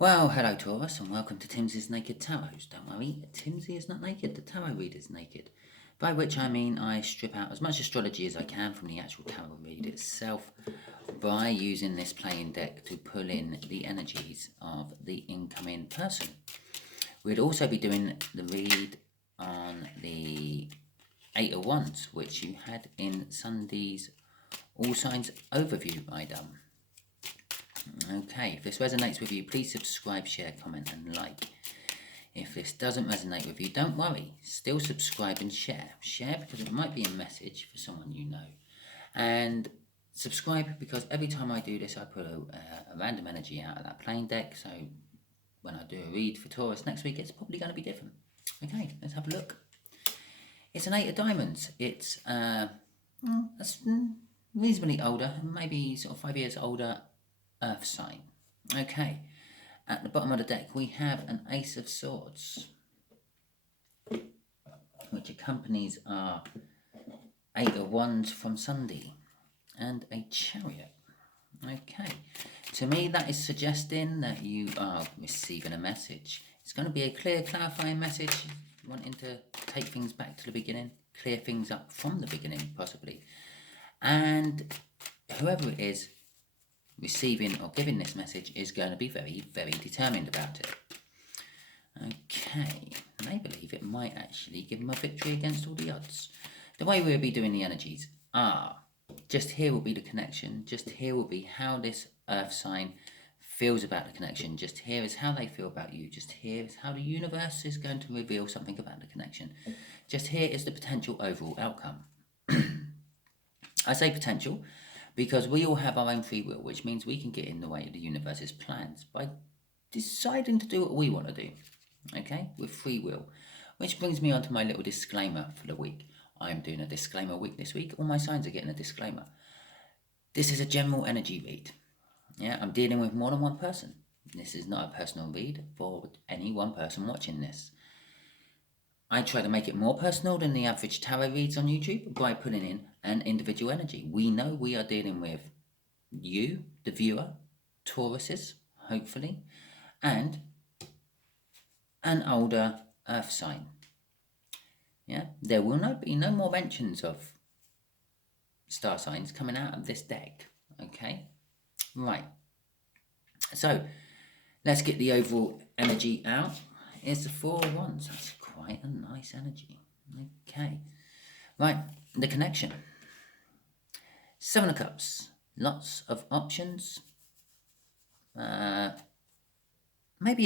Well, hello Taurus, and welcome to Timsy's Naked Tarot. Don't worry, Timsy is not naked, the tarot reader is naked. By which I mean I strip out as much astrology as I can from the actual tarot read itself by using this playing deck to pull in the energies of the incoming person. We'd also be doing the read on the Eight of Wands, which you had in Sunday's All Signs overview I done. Okay, if this resonates with you, please subscribe, share, comment and like. If this doesn't resonate with you, don't worry, still subscribe and share. Share because it might be a message for someone you know. And subscribe because every time I do this, I put a random energy out of that playing deck. So when I do a read for Taurus next week, it's probably going to be different. Okay, let's have a look. It's an Eight of Diamonds. It's reasonably older, maybe sort of 5 years older Earth sign. Okay, at the bottom of the deck we have an Ace of Swords, which accompanies our Eight of Wands from Sunday, and a Chariot. Okay, to me that is suggesting that you are receiving a message. It's going to be a clear, clarifying message, wanting to take things back to the beginning, clear things up from the beginning possibly. And whoever it is receiving or giving this message is going to be very, very determined about it. Okay, they believe it might actually give them a victory against all the odds. The way we'll be doing the energies are, just here will be the connection, just here will be how this earth sign feels about the connection, just here is how they feel about you, just here is how the universe is going to reveal something about the connection, just here is the potential overall outcome. I say potential because we all have our own free will, which means we can get in the way of the universe's plans by deciding to do what we want to do, okay, with free will. Which brings me on to my little disclaimer for the week. I'm doing a disclaimer week this week. All my signs are getting a disclaimer. This is a general energy read. Yeah, I'm dealing with more than one person. This is not a personal read for any one person watching this. I try to make it more personal than the average tarot reads on YouTube by putting in an individual energy. We know we are dealing with you, the viewer, Tauruses, hopefully, and an older earth sign. Yeah, there will not be no more mentions of star signs coming out of this deck. Okay, right. So let's get the overall energy out. Here's the Four of Wands. That's quite a nice energy. Okay, right. The connection. Seven of Cups. Lots of options. Maybe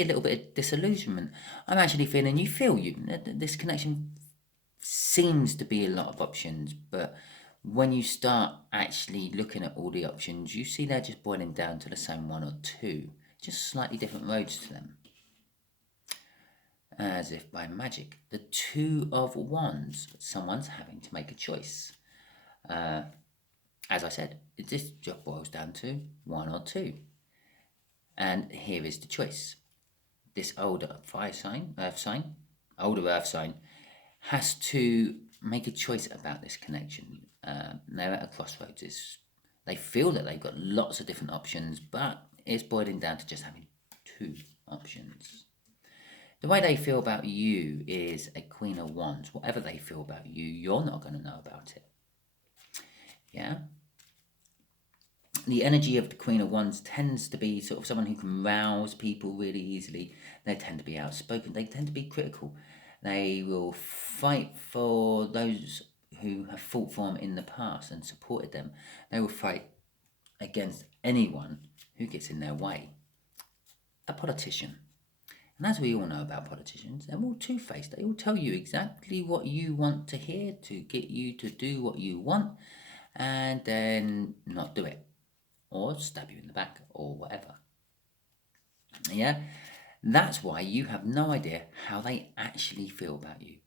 a little bit of disillusionment. I'm actually feeling you feel you. This connection seems to be a lot of options, but when you start actually looking at all the options, you see they're just boiling down to the same one or two, just slightly different roads to them. As if by magic. The Two of Wands, someone's having to make a choice. As I said, this just boils down to one or two. And here is the choice. This older fire sign, earth sign, older earth sign, has to make a choice about this connection. They're at a crossroads. They feel that they've got lots of different options, but it's boiling down to just having two options. The way they feel about you is a Queen of Wands. Whatever they feel about you, you're not going to know about it. Yeah? The energy of the Queen of Wands tends to be sort of someone who can rouse people really easily. They tend to be outspoken. They tend to be critical. They will fight for those who have fought for them in the past and supported them. They will fight against anyone who gets in their way. A politician. And as we all know about politicians, they're all two-faced. They all tell you exactly what you want to hear to get you to do what you want and then not do it. Or stab you in the back or whatever. Yeah? That's why you have no idea how they actually feel about you.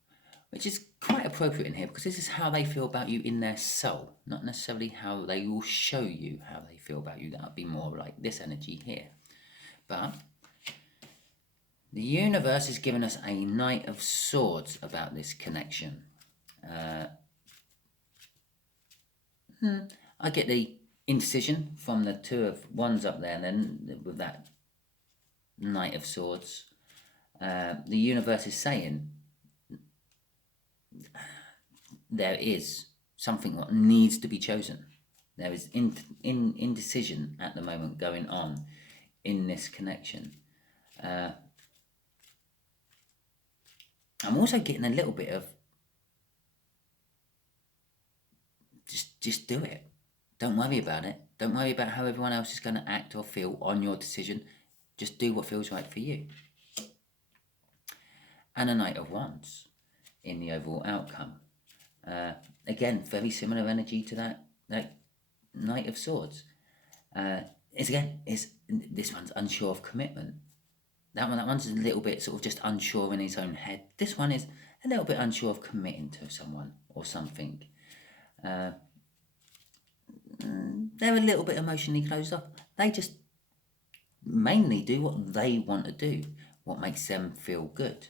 Which is quite appropriate in here because this is how they feel about you in their soul, not necessarily how they will show you how they feel about you. That would be more like this energy here. But the universe is giving us a Knight of Swords about this connection. I get the indecision from the Two of Wands up there, and then with that Knight of Swords. The universe is saying there is something what needs to be chosen. There is indecision at the moment going on in this connection. I'm also getting a little bit of just do it. Don't worry about it. Don't worry about how everyone else is going to act or feel on your decision. Just do what feels right for you. And a Knight of Wands in the overall outcome. Again, very similar energy to that Knight of Swords. This one's unsure of commitment. That one's a little bit sort of just unsure in his own head. This one is a little bit unsure of committing to someone or something. They're a little bit emotionally closed off. They just mainly do what they want to do, what makes them feel good.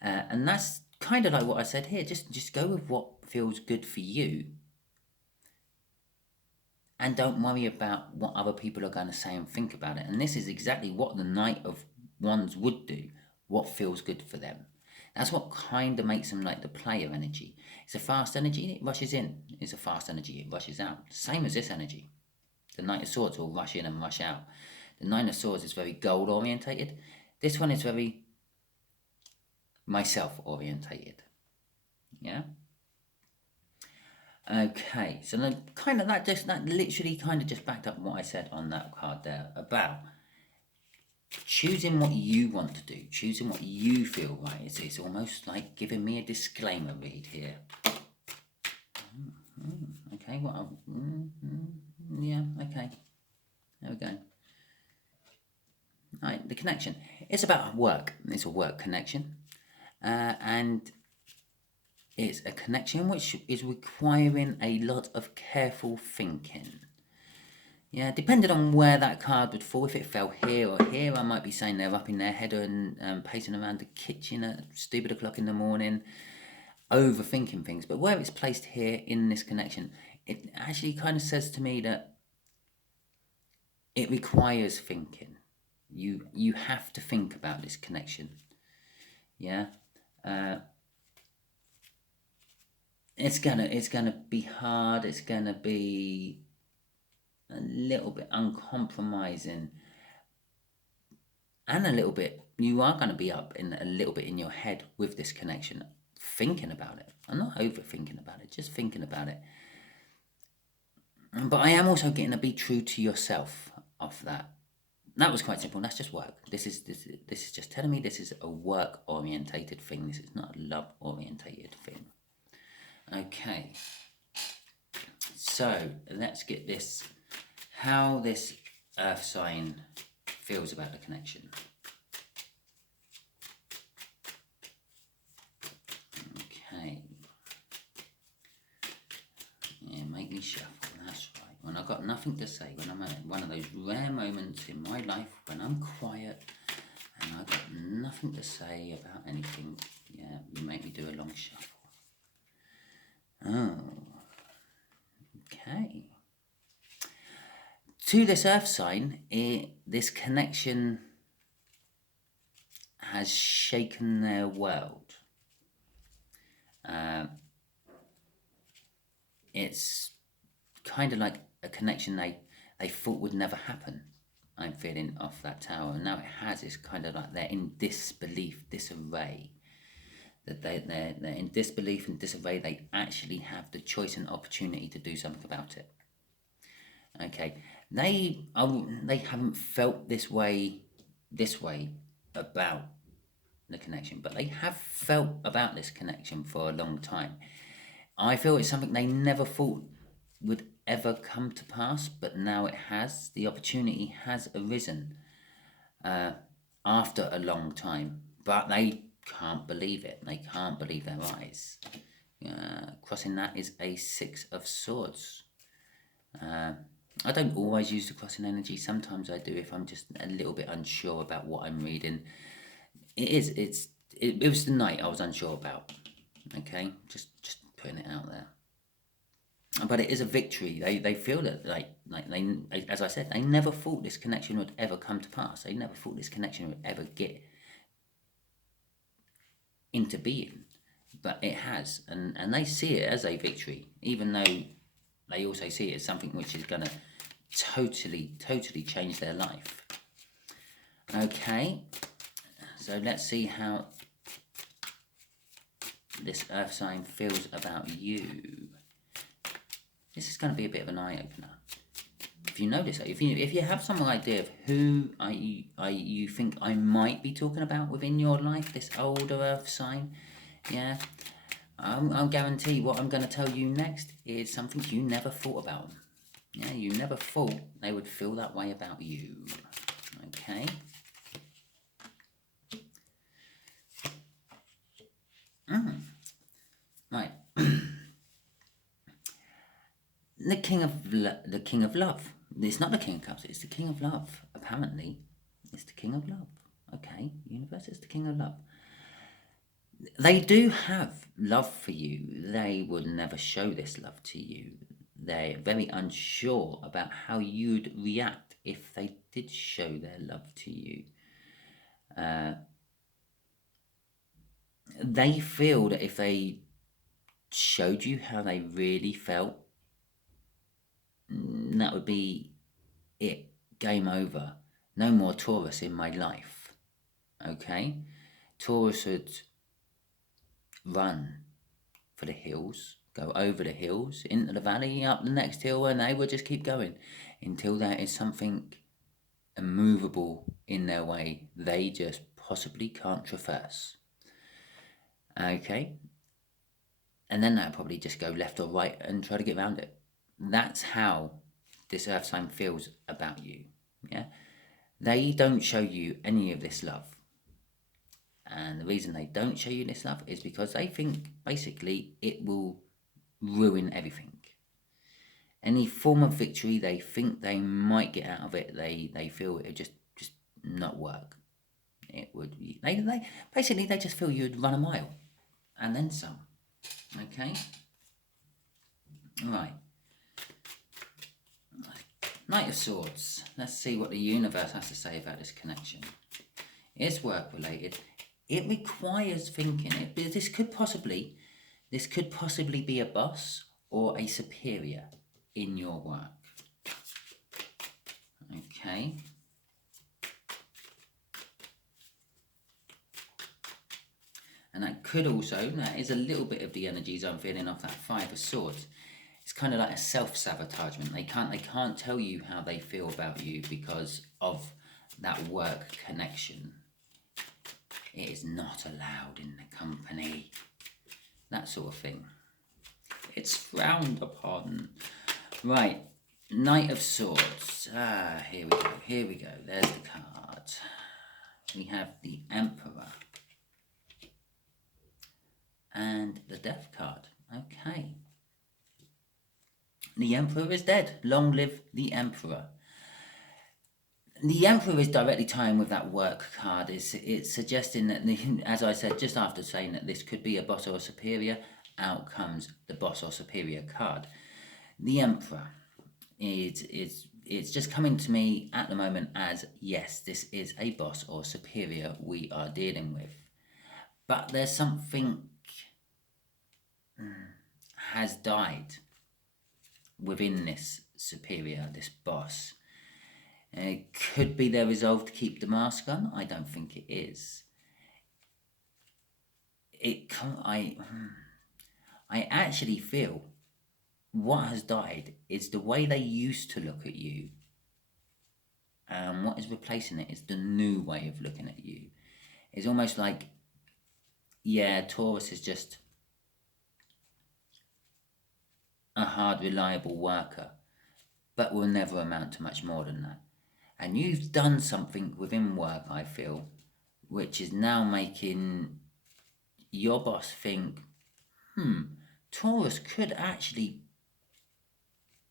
And that's kind of like what I said here. Just go with what feels good for you. And don't worry about what other people are going to say and think about it. And this is exactly what the Knight of Wands would do. What feels good for them. That's what kind of makes them like the player energy. It's a fast energy, it rushes in. It's a fast energy, it rushes out. Same as this energy. The Knight of Swords will rush in and rush out. The Nine of Swords is very goal orientated. This one is very myself orientated. Yeah. Okay, so then kind of that literally kind of just backed up what I said on that card there about choosing what you want to do, choosing what you feel right. It's almost like giving me a disclaimer read here. Okay, yeah, okay. There we go. Right, the connection. It's about work. It's a work connection. And it's a connection which is requiring a lot of careful thinking. Yeah, depending on where that card would fall, if it fell here or here, I might be saying they're up in their head and pacing around the kitchen at stupid o'clock in the morning, overthinking things. But where it's placed here in this connection, it actually kind of says to me that it requires thinking. You have to think about this connection. Yeah. It's gonna be hard. It's gonna be a little bit uncompromising, and a little bit. You are gonna be up in a little bit in your head with this connection, thinking about it. I'm not overthinking about it, just thinking about it. But I am also getting to be true to yourself off that. That was quite simple. That's just work. This is just telling me this is a work orientated thing. This is not a love orientated thing. Okay, so let's get this, how this earth sign feels about the connection. Okay, yeah, make me shuffle, that's right. When I've got nothing to say, when I'm at one of those rare moments in my life when I'm quiet and I've got nothing to say about anything, yeah, you make me do a long shuffle. Oh, okay. To this earth sign, this connection has shaken their world. It's kind of like a connection they thought would never happen. I'm feeling off that tower, and now it has. It's kind of like they're in disbelief, disarray. That they're in disbelief and disarray. They actually have the choice and opportunity to do something about it. Okay, they haven't felt this way about the connection, but they have felt about this connection for a long time. I feel it's something they never thought would ever come to pass, but now it has. The opportunity has arisen after a long time, but they can't believe it. They can't believe their eyes. Crossing that is a 6 of Swords. I don't always use the crossing energy. Sometimes I do if I'm just a little bit unsure about what I'm reading. It was the Knight I was unsure about. Okay, just putting it out there. but it is a victory. They feel that like they, as I said, they never thought this connection would ever come to pass. They never thought this connection would ever get into being, but it has, and they see it as a victory, even though they also see it as something which is going to totally change their life. Okay, so let's see how this earth sign feels about you. This is going to be a bit of an eye-opener. If you notice, if you have some idea of who you think I might be talking about within your life, this older earth sign, yeah, I'll guarantee what I'm going to tell you next is something you never thought about. Yeah, you never thought they would feel that way about you. Okay. Right. The King of Love. It's not the King of Cups. It's the King of Love. Apparently, it's the King of Love. Okay, universe is the King of Love. They do have love for you. They would never show this love to you. They're very unsure about how you'd react if they did show their love to you. They feel that if they showed you how they really felt, that would be it. Game over. No more Taurus in my life. Okay? Taurus would run for the hills, go over the hills, into the valley, up the next hill, and they would just keep going until there is something immovable in their way they just possibly can't traverse. Okay? And then they'll probably just go left or right and try to get around it. That's how this earth sign feels about you. Yeah? They don't show you any of this love. And the reason they don't show you this love is because they think basically it will ruin everything. Any form of victory they think they might get out of it, they feel it would just not work. It would they basically they just feel you'd run a mile and then some. Okay? Right. Knight of Swords. Let's see what the universe has to say about this connection. It's work related. It requires thinking. This could possibly be a boss or a superior in your work. Okay. And that is a little bit of the energies I'm feeling off that Five of Swords. It's kind of like a self-sabotagement. They can't tell you how they feel about you because of that work connection. It is not allowed in the company. That sort of thing. It's frowned upon. Right. Knight of Swords. Here we go. There's the card. We have the Emperor. And the Death card. Okay. The Emperor is dead. Long live the Emperor. The Emperor is directly tying with that work card. It's suggesting that, as I said just after saying that this could be a boss or a superior, out comes the boss or superior card. The Emperor it's just coming to me at the moment as, yes, this is a boss or superior we are dealing with. But there's something has died within this superior, this boss. It could be their resolve to keep the mask on. I don't think it is. I actually feel what has died is the way they used to look at you. And what is replacing it is the new way of looking at you. It's almost like, yeah, Taurus is just a hard, reliable worker, but will never amount to much more than that. And you've done something within work, I feel, which is now making your boss think, Taurus could actually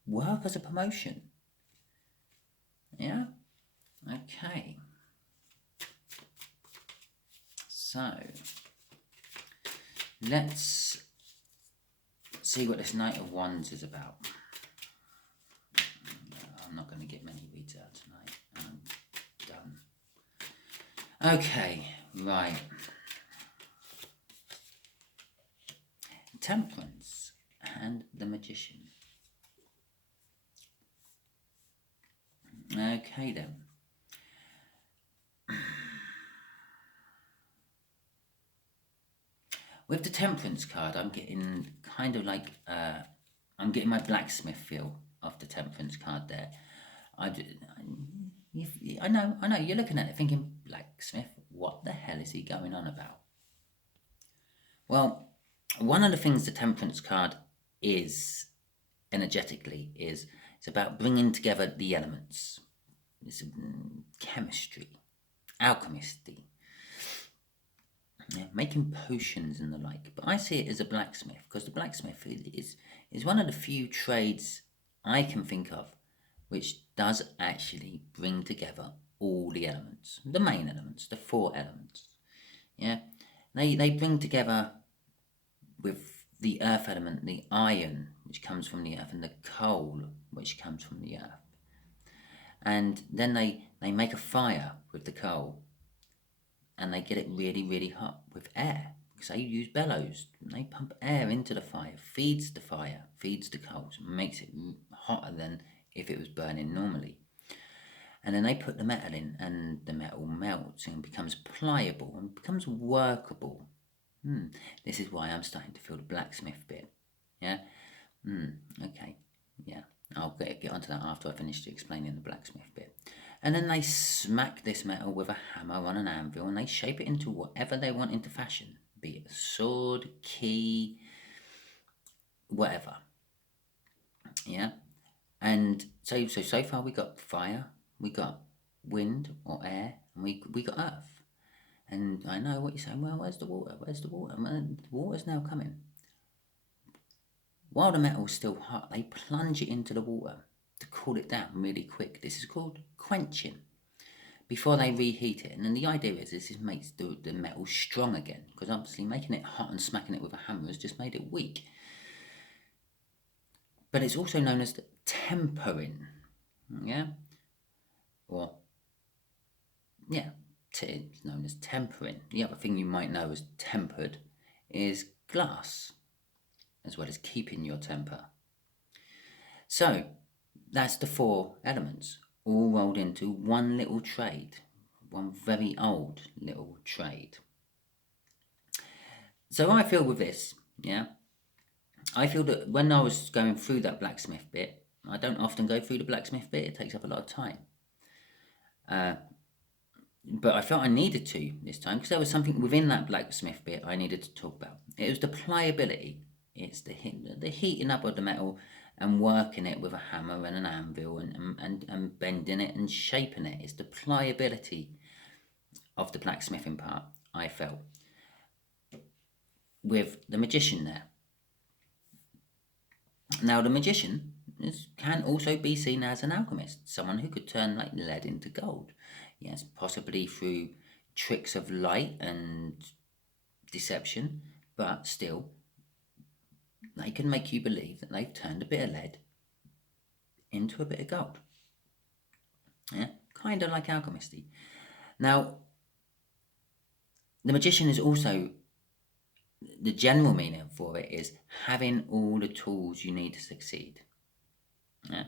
work as a promotion. Yeah? Okay. So, let's see what this Knight of Wands is about. I'm not going to get many reads out tonight. I'm done. Okay, right. Temperance and the Magician. Okay then. With the Temperance card, I'm getting kind of like, I'm getting my blacksmith feel of the Temperance card there. I know, you're looking at it thinking, blacksmith, what the hell is he going on about? Well, one of the things the Temperance card is, energetically, is it's about bringing together the elements. It's chemistry, alchemisty, making potions and the like. But I see it as a blacksmith, because the blacksmith is one of the few trades I can think of which does actually bring together all the elements, the main elements, the 4 elements. Yeah, they bring together with the earth element, the iron, which comes from the earth, and the coal, which comes from the earth. And then they make a fire with the coal, and they get it really, really hot with air, because they use bellows. They pump air into the fire, feeds the coals, makes it hotter than if it was burning normally. And then they put the metal in, and the metal melts and becomes pliable and becomes workable. This is why I'm starting to feel the blacksmith bit. Yeah? Okay. Yeah. I'll get onto that after I finish explaining the blacksmith bit. And then they smack this metal with a hammer on an anvil, and they shape it into whatever they want into fashion, be it a sword, key, whatever. Yeah? And so far we got fire, we got wind or air, and we got earth. And I know what you're saying, well, where's the water? Well, the water's now coming. While the metal's still hot, they plunge it into the water to cool it down really quick. This is called quenching, before they reheat it. And then the idea is this makes the metal strong again, because obviously making it hot and smacking it with a hammer has just made it weak. But it's also known as the tempering, yeah? It's known as tempering. The other thing you might know as tempered is glass, as well as keeping your temper. So, that's the 4 elements, all rolled into one little trade, one very old little trade. So I feel with this, yeah, I feel that when I was going through that blacksmith bit, I don't often go through the blacksmith bit, it takes up a lot of time. But I felt I needed to this time, because there was something within that blacksmith bit I needed to talk about. It was the pliability. It's the heating up of the metal and working it with a hammer and an anvil and bending it and shaping it. It's the pliability of the blacksmithing part, I felt, with the magician there. Now, the magician can also be seen as an alchemist, someone who could turn like lead into gold. Yes, possibly through tricks of light and deception, but still, they can make you believe that they've turned a bit of lead into a bit of gold. Yeah, kind of like alchemisty. Now, the magician is also, the general meaning for it is having all the tools you need to succeed. Yeah.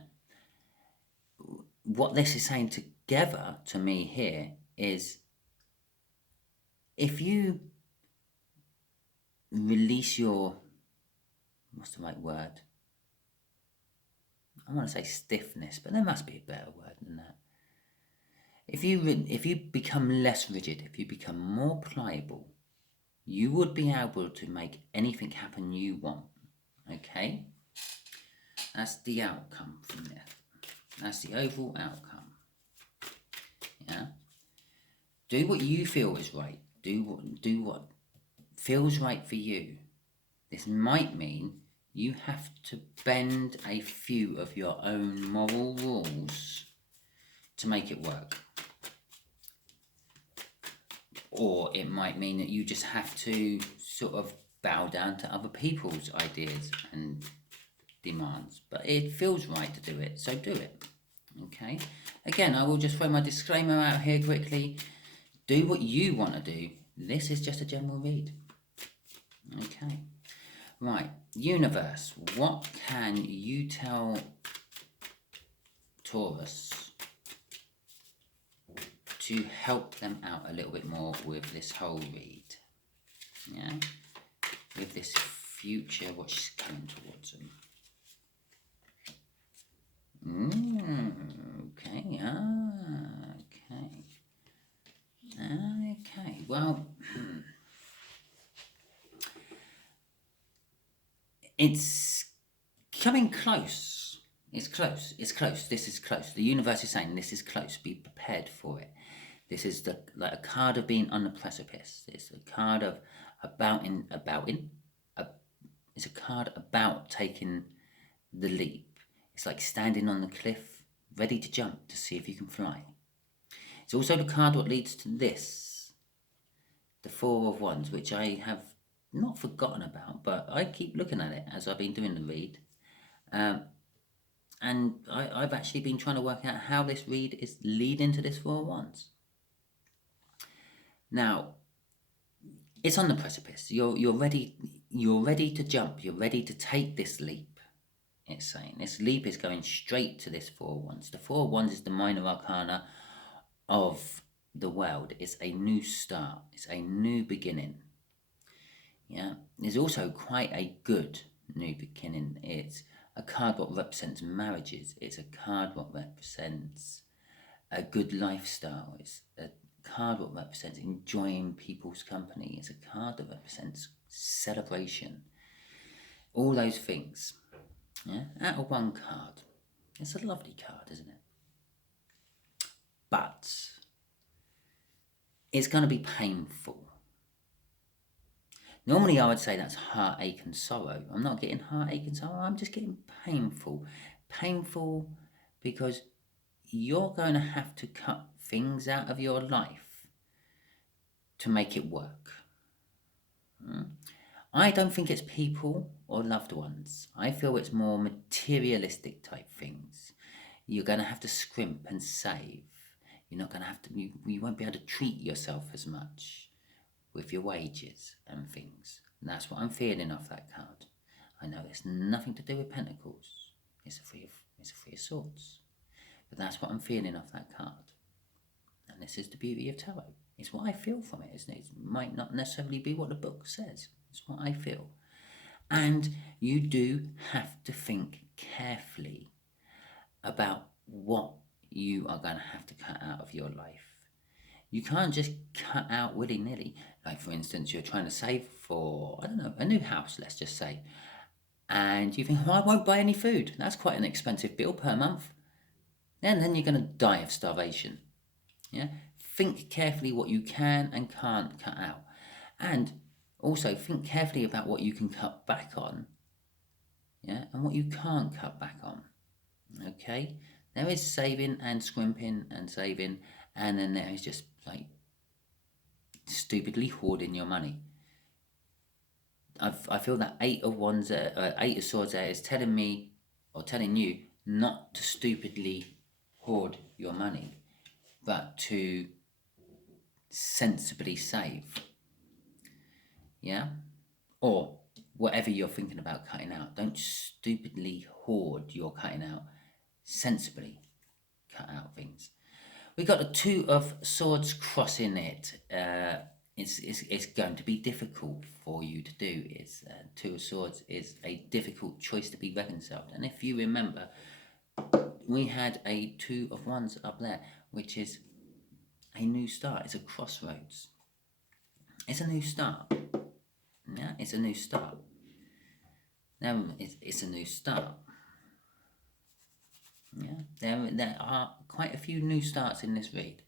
What this is saying together to me here is, if you release your, what's the right word? I want to say stiffness, but there must be a better word than that. If you become less rigid, if you become more pliable, you would be able to make anything happen you want. Okay? That's the outcome from there. That's the overall outcome. Yeah? Do what you feel is right. Do what feels right for you. This might mean you have to bend a few of your own moral rules to make it work. Or it might mean that you just have to sort of bow down to other people's ideas and demands, but it feels right to do it, so do it. Okay, again, I will just throw my disclaimer out here quickly. Do what you want to do. This is just a general read. Okay, right, universe, what can you tell Taurus to help them out a little bit more with this whole read? Yeah, with this future, what's coming towards them. Okay, okay, well, it's coming close. It's close. It's close. This is close. The universe is saying this is close. Be prepared for it. This is like a card of being on the precipice. It's a card of it's a card about taking the leap. It's like standing on the cliff, ready to jump to see if you can fly. It's also the card what leads to this, the Four of Wands, which I have not forgotten about, but I keep looking at it as I've been doing the read. And I've actually been trying to work out how this read is leading to this Four of Wands. Now, it's on the precipice. You're ready to jump. You're ready to take this leap. It's saying this leap is going straight to this Four of Wands. The Four of Wands is the minor arcana of the world. It's a new start. It's a new beginning. Yeah, there's also quite a good new beginning. It's a card what represents marriages. It's a card what represents a good lifestyle. It's a card what represents enjoying people's company. It's a card that represents celebration. All those things. Yeah, out of one card. It's a lovely card, isn't it? But it's going to be painful. Normally I would say that's heartache and sorrow. I'm not getting heartache and sorrow, I'm just getting painful. Painful because you're going to have to cut things out of your life to make it work. I don't think it's people or loved ones. I feel it's more materialistic type things. You're going to have to scrimp and save. You're not going to have to, you won't be able to treat yourself as much with your wages and things. And that's what I'm feeling off that card. I know it's nothing to do with Pentacles. It's a Three of Swords. But that's what I'm feeling off that card. And this is the beauty of tarot. It's what I feel from it, isn't it? It might not necessarily be what the book says. It's what I feel. And you do have to think carefully about what you are going to have to cut out of your life. You can't just cut out willy-nilly. Like, for instance, you're trying to save for, I don't know, a new house, let's just say. And you think, well, I won't buy any food. That's quite an expensive bill per month. And then you're going to die of starvation. Yeah. Think carefully what you can and can't cut out. And also think carefully about what you can cut back on. Yeah. And what you can't cut back on. Okay. There is saving and scrimping and saving. And then there is just like stupidly hoarding your money. I feel that Eight of Swords there is telling me or telling you not to stupidly hoard your money, but to sensibly save. Yeah? Or whatever you're thinking about cutting out. Don't stupidly hoard your cutting out. Sensibly cut out things. We got the Two of Swords crossing it. It's going to be difficult for you to do. It's Two of Swords is a difficult choice to be reconciled. And if you remember, we had a Two of Wands up there, which is a new start. It's a crossroads. It's a new start. Yeah, it's a new start. Now it's a new start. Yeah, there are quite a few new starts in this read.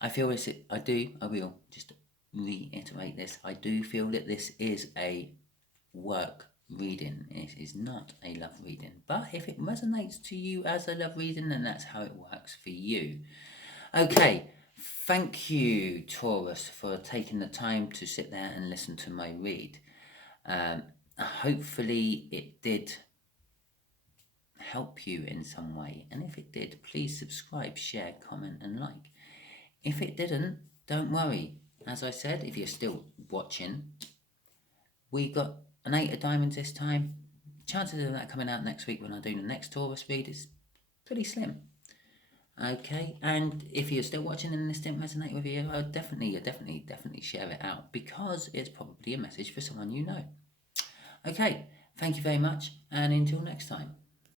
I feel I will just reiterate this. I do feel that this is a work reading. It is not a love reading. But if it resonates to you as a love reading, then that's how it works for you. Okay, thank you, Taurus, for taking the time to sit there and listen to my read. Hopefully it did help you in some way, and if it did, please subscribe, share, comment and like. If it didn't, don't worry. As I said, if you're still watching, we got an 8 of diamonds this time. Chances of that coming out next week when I do the next Taurus read is pretty slim. Okay, and if you're still watching and this didn't resonate with you, I would definitely share it out, because it's probably a message for someone you know. Okay, thank you very much, and until next time.